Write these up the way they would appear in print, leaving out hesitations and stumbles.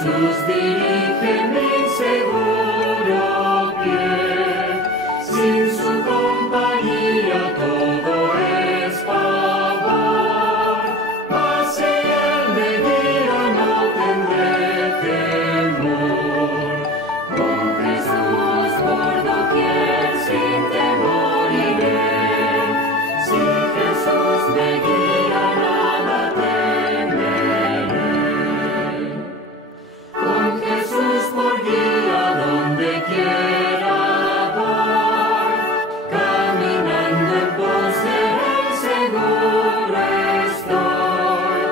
Jesús dirige mi seguro pie. Sin su compañía todo es pavor, mas si Él me guía no tendré temor. Con Jesús por doquier sin temor iré. Si Jesús me guía nada temeré. Con Jesús por guía donde quiera voy, caminando en pos de Él seguro estoy.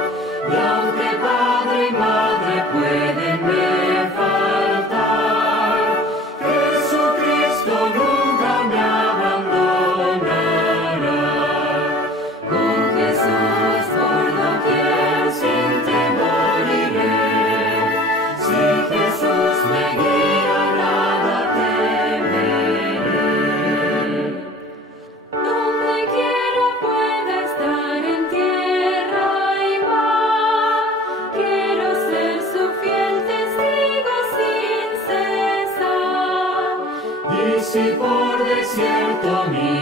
Y aunque padre y madre pueden me faltar, Jesucristo nunca me abandonará. Con Jesús por doquier sin temor iré. Si Jesús me guía, nada temeré. Donde quiera pueda estar en tierra y mar, quiero ser su fiel testigo sin cesar. Y si por desierto mi